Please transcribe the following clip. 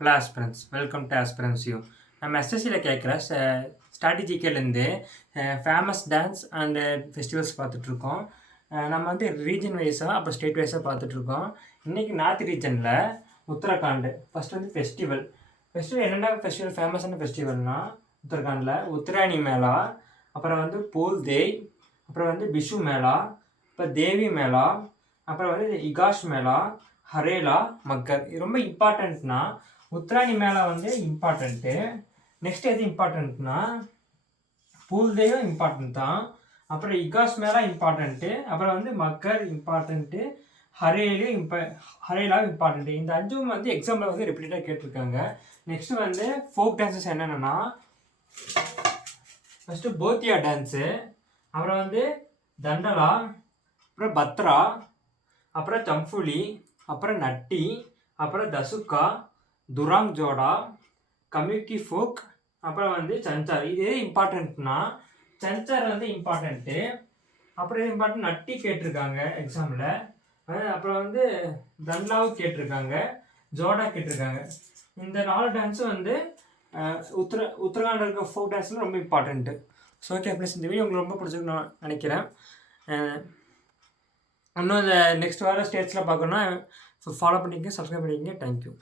Hello aspirants welcome to aspirants you. நம்ம எஸ்எஸ்சியில் கேட்குற ஸ்ட்ராட்டஜிக்கலேருந்து famous dance and festivals பார்த்துட்ருக்கோம். நம்ம வந்து ரீஜன் வைஸாக அப்புறம் ஸ்டேட் வைஸாக பார்த்துட்ருக்கோம். இன்றைக்கி நார்த் ரீஜனில் உத்தரகாண்ட் ஃபஸ்ட்டு வந்து ஃபெஸ்டிவல் என்னென்ன ஃபெஸ்டிவல் ஃபேமஸான ஃபெஸ்டிவல்னால் உத்தரகாண்டில் உத்தராயணி மேளா, அப்புறம் வந்து போல் தேய், அப்புறம் வந்து பிஷு மேளா, அப்புறம் தேவி மேளா, அப்புறம் வந்து இகாஷ் மேளா, ஹரேலா, மக்கர். இது ரொம்ப இம்பார்ட்டண்ட்னா உத்தராயணி மேளா வந்து இம்பார்ட்டண்ட்டு. நெக்ஸ்ட் எது இம்பார்ட்டண்ட்னா பூல்தேயும் இம்பார்ட்டன்ட் தான். அப்புறம் இகாஷ் மேளா இம்பார்ட்டண்ட்டு. அப்புறம் வந்து மக்கர் இம்பார்ட்டண்ட்டு. ஹரேலா இம்பார்ட்டண்ட்டு. இந்த அஞ்சும் வந்து எக்ஸாமில் வந்து ரிப்பீட்டடாக கேட்டிருக்காங்க. நெக்ஸ்ட்டு வந்து ஃபோக் டான்ஸஸ் என்னென்னா ஃபஸ்ட்டு போத்தியா டான்ஸு, அப்புறம் வந்து தண்டலா, அப்புறம் பத்ரா, அப்புறம் சம்புலி, அப்புறம் நட்டி, அப்புறம் தசுக்கா, துராங் ஜோடா, கம்யூக்கி ஃபோக், அப்புறம் வந்து சஞ்சார். இது இம்பார்ட்டண்ட்னா சஞ்சார் வந்து இம்பார்ட்டண்ட்டு. அப்புறம் இம்பார்ட்டன்ட் நட்டி கேட்டிருக்காங்க எக்ஸாமில். அப்புறம் வந்து தண்டாவும் கேட்டிருக்காங்க, ஜோடா கேட்டிருக்காங்க. இந்த 4 டான்ஸும் வந்து உத்தரகாண்டில் இருக்க ஃபோக் டான்ஸில் ரொம்ப இம்பார்ட்டண்ட்டு. ஸோ ஓகே ப்ளீஸ், இந்த வீடியோ உங்களுக்கு ரொம்ப பிடிச்சிருக்கு நான் நினைக்கிறேன். இன்னும் இந்த நெக்ஸ்ட் வர ஸ்டேட்ஸில் பார்க்கணுன்னா ஃபாலோ பண்ணிக்கங்க, சப்ஸ்கிரைப் பண்ணிக்கங்க. தேங்க்யூ.